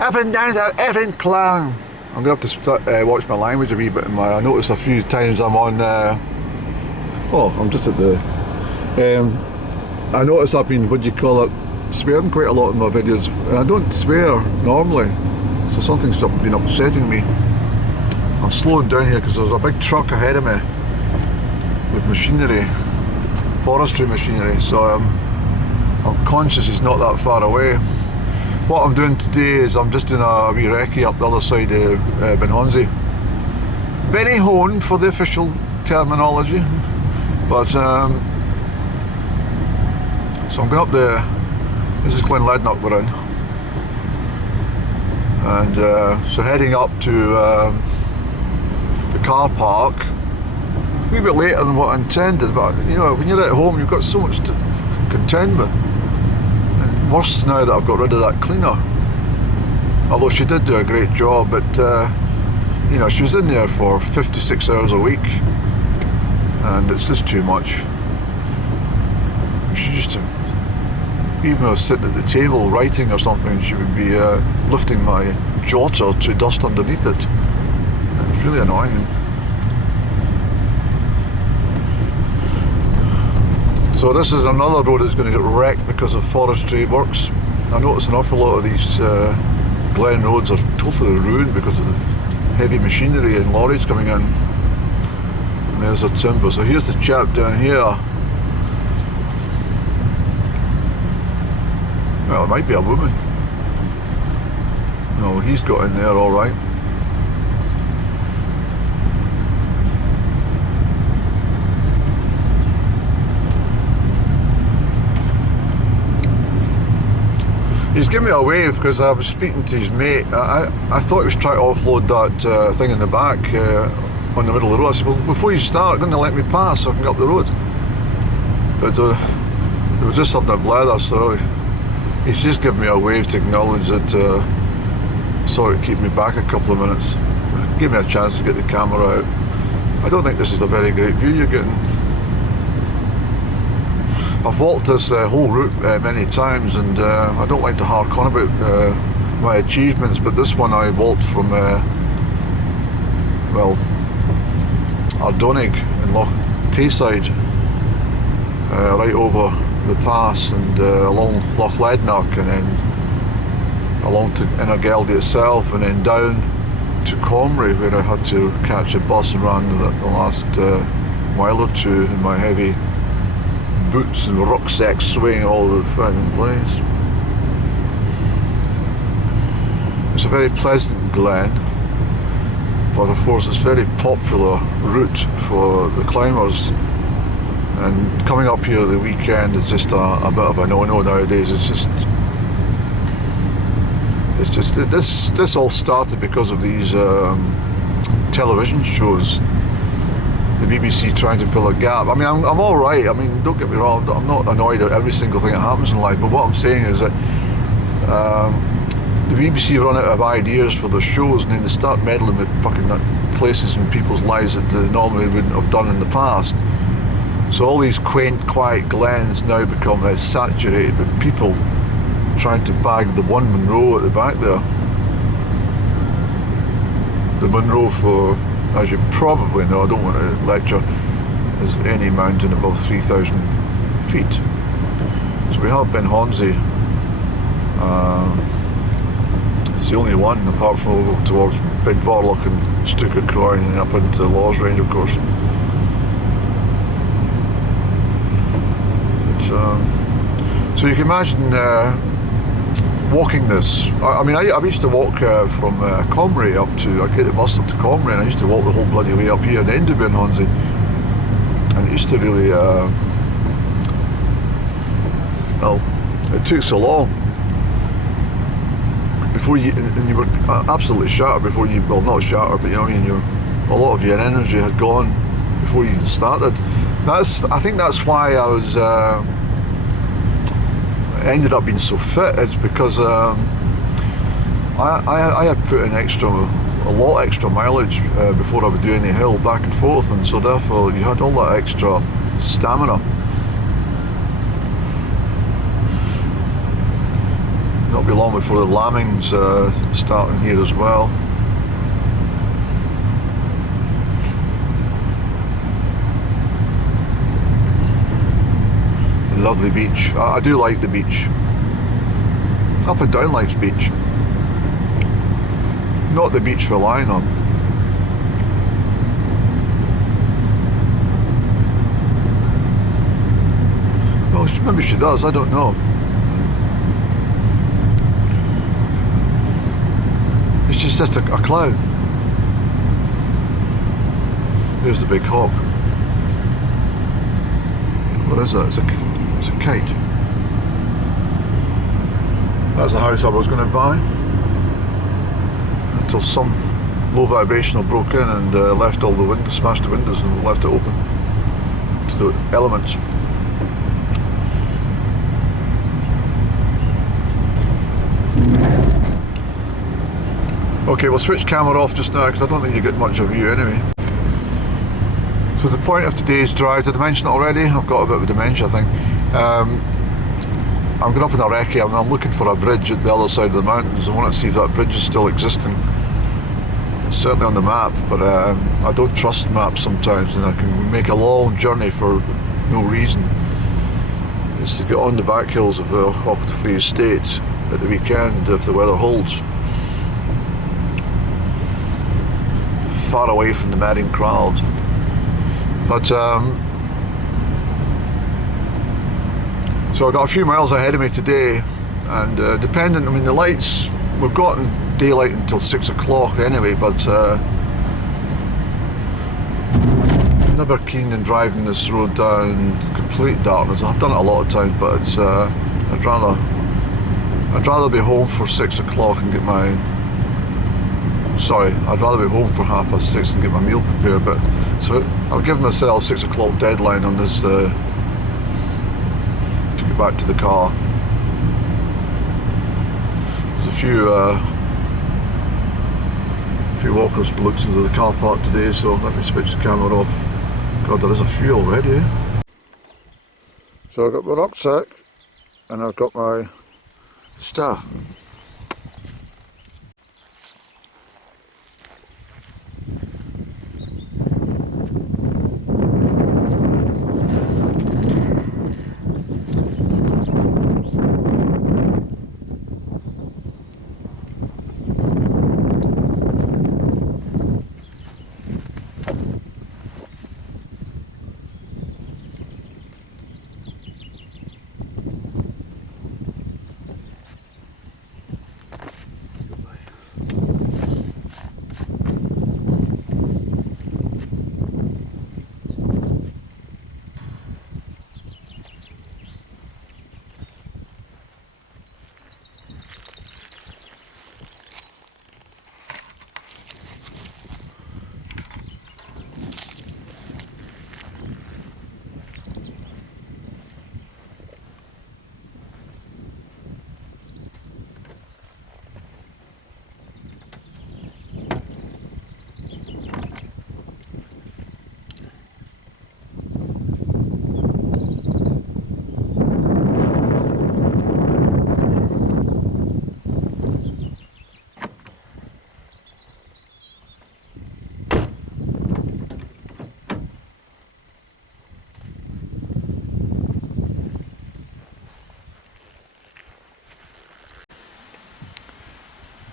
Up and down that effing clown. I'm going to have to watch my language a wee bit. I noticed a few times I'm on... I'm just at the... I noticed I've been, what do you call it, swearing quite a lot in my videos. And I don't swear normally, so something's been upsetting me. I'm slowing down here because there's a big truck ahead of me with machinery, forestry machinery, so I'm conscious he's not that far away. What I'm doing today is I'm just doing a wee recce up the other side of Benhonzi. Benny Hone for the official terminology, but so I'm going up there. This is Glen Lednock we're in, and so heading up to the car park. A wee bit later than what I intended, but you know, when you're at home you've got so much to contend with. And worse now that I've got rid of that cleaner. Although she did do a great job, but you know, she was in there for 56 hours a week, and it's just too much. She used to, even when I was sitting at the table writing or something, she would be lifting my jotter to dust underneath it. And it's really annoying. So this is another road that's going to get wrecked because of forestry works. I notice an awful lot of these Glen roads are totally ruined because of the heavy machinery and lorries coming in. And there's a timber. So here's the chap down here. Well, it might be a woman. No, he's got in there all right. He's giving me a wave because I was speaking to his mate. I thought he was trying to offload that thing in the back on the middle of the road. I said, well, before you start, going to let me pass so I can get up the road. But there was just something of blather, so he's just giving me a wave to acknowledge that sorry to keep me back a couple of minutes. Give me a chance to get the camera out. I don't think this is a very great view you're getting. I've walked this whole route many times, and I don't like to hark on about my achievements, but this one I walked from Ardonig in Loch Tayside right over the pass and along Loch Lednock, and then along to Innergeldy itself, and then down to Comrie, where I had to catch a bus and ran the last mile or two in my heavy boots and rucksack swaying all over the fucking place. It's a very pleasant glen, but of course it's a very popular route for the climbers, and coming up here the weekend is just a bit of a no-no nowadays. This all started because of these television shows, the BBC trying to fill a gap. I mean, I'm all right. I mean, don't get me wrong. I'm not annoyed at every single thing that happens in life. But what I'm saying is that the BBC run out of ideas for their shows, and then they start meddling with fucking places in people's lives that they normally wouldn't have done in the past. So all these quaint, quiet glens now become saturated with people trying to bag the one Munro at the back there. The Munro, for, as you probably know, I don't want to lecture, is any mountain above 3,000 feet. So we have Benhonzi. It's the only one, apart from over towards Big Vorlock and Stuka Croin and up into the Laws Range, of course. So you can imagine walking this. I mean, I used to walk from Comrie up to, I'd get the bus up to Comrie, and I used to walk the whole bloody way up here and then to Benhonzi. And it used to really, well, it took so long before you, and you were absolutely shattered before you, well, not shattered, but you know what I mean, a lot of your energy had gone before you even started. I think that's why I was ended up being so fit. It's because I had put in a lot extra mileage before I would do any hill back and forth, and so therefore you had all that extra stamina. Not be long before the lambing's starting here as well. Lovely beach. I do like the beach. Up and Down likes beach. Not the beach we're lying on. Well, maybe she does, I don't know. It's just a cloud. There's the big hawk. What is that? It's a kite. That's the house I was going to buy. Until some low vibrational broke in and left all the windows, smashed the windows and left it open to the elements. Okay, we'll switch camera off just now because I don't think you get much of you anyway. So the point of today's drive, did I mention it already? I've got a bit of dementia, I think. I'm going up in a recce. I'm looking for a bridge at the other side of the mountains. I want to see if that bridge is still existing. It's certainly on the map, but I don't trust maps sometimes, and I can make a long journey for no reason. It's to get on the back hills of the Free Estate at the weekend if the weather holds. Far away from the madding crowd. But so I got a few miles ahead of me today, and dependent, I mean the lights, we've gotten daylight until 6 o'clock anyway, but I'm never keen in driving this road down complete darkness. I've done it a lot of times, but it's I'd rather be home for 6 o'clock and get my I'd rather be home for 6:30 and get my meal prepared, but so I'll give myself 6 o'clock deadline on this to get back to the car. There's a few walkers looks into the car park today, so let me switch the camera off. God, there is a few already. So I've got my rucksack and I've got my staff.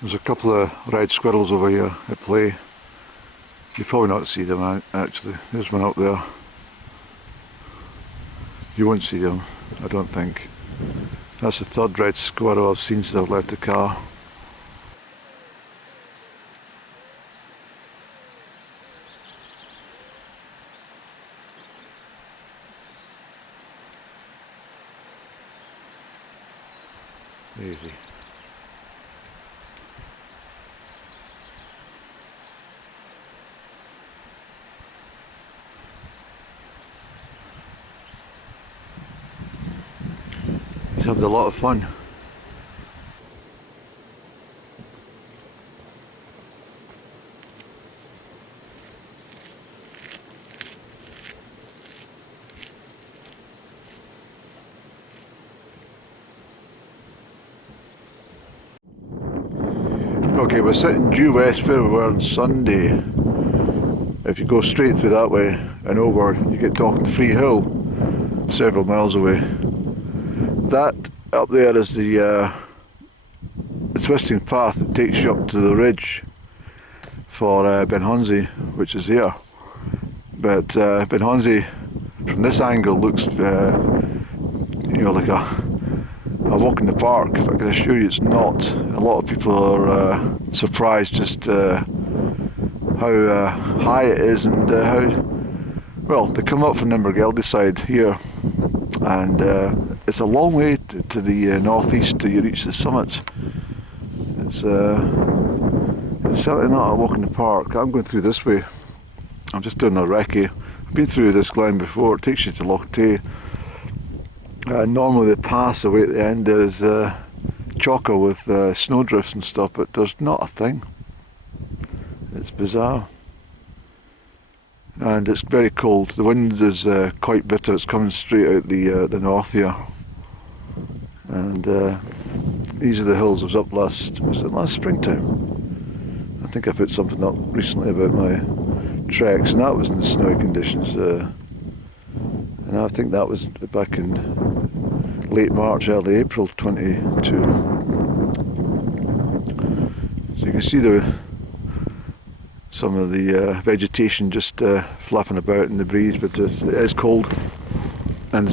There's a couple of red squirrels over here at play. You probably not see them actually. There's one up there. You won't see them, I don't think. That's the third red squirrel I've seen since I've left the car. Easy. He's having a lot of fun. Okay, we're sitting due west where we were on Sunday. If you go straight through that way and over, you get talking Free Hill, several miles away. That up there is the twisting path that takes you up to the ridge for Benhonzi, which is here. But Benhonzi, from this angle, looks like a walk in the park. But I can assure you, it's not. A lot of people are surprised just how high it is and how well they come up from Invergeldy side here, and it's a long way to the northeast till you reach the summit. It's certainly not a walk in the park. I'm going through this way. I'm just doing a recce. I've been through this glen before. It takes you to Loch Tay. Normally the pass away at the end there is chocker with snowdrifts and stuff, but there's not a thing. It's bizarre. And it's very cold. The wind is quite bitter. It's coming straight out the north here. And these are the hills I was up last springtime? I think I put something up recently about my treks, and that was in the snowy conditions. And I think that was back in late March, early April 22. So you can see some of the vegetation just flapping about in the breeze, but it is cold. And the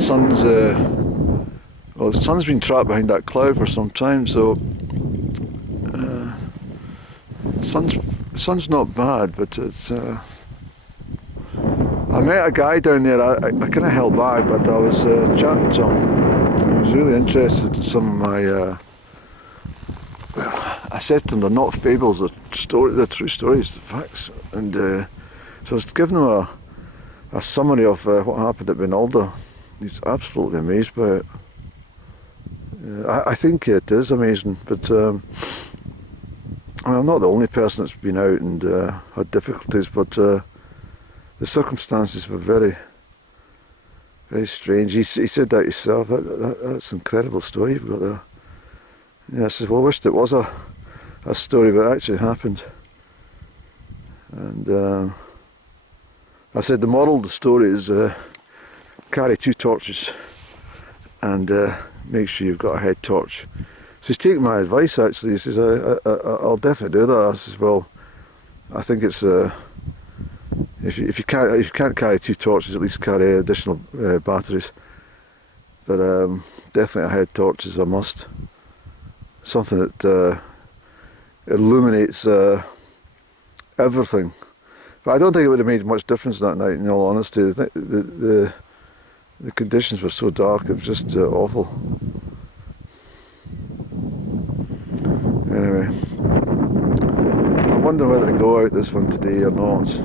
sun's been trapped behind that cloud for some time, so sun's not bad, but it's. I met a guy down there. I kind of held back, but I was chatting to him. He was really interested in some of my. I said to him, they're not fables, they're true stories, the facts. And so I was giving him a summary of what happened at Benalder. He's absolutely amazed by it. I think it is amazing, but I'm not the only person that's been out and had difficulties, but the circumstances were very, very strange. He said that himself. That's an incredible story you've got there. Yeah, I said, well, I wished it was a story, but it actually happened. And I said the moral of the story is carry 2 torches and make sure you've got a head torch. So he's taken my advice actually. He says, I'll definitely do that. I says, well, I think it's if you can't carry 2 torches, at least carry additional batteries. But definitely a head torch is a must. Something that illuminates everything. But I don't think it would have made much difference that night, in all honesty. The conditions were so dark, it was just awful. Anyway, I wonder whether to go out this one today or not.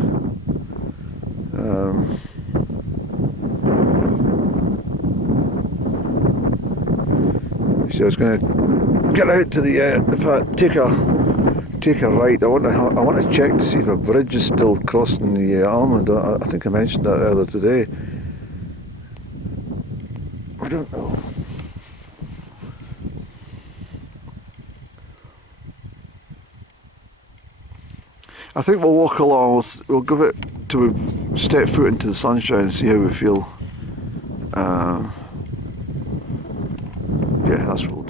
So I was going to get out to the if I take a right. I want to check to see if a bridge is still crossing the Almond. I think I mentioned that earlier today. I don't know. I think we'll walk along. We'll give it till we step foot into the sunshine and see how we feel. Yeah, that's what we'll do.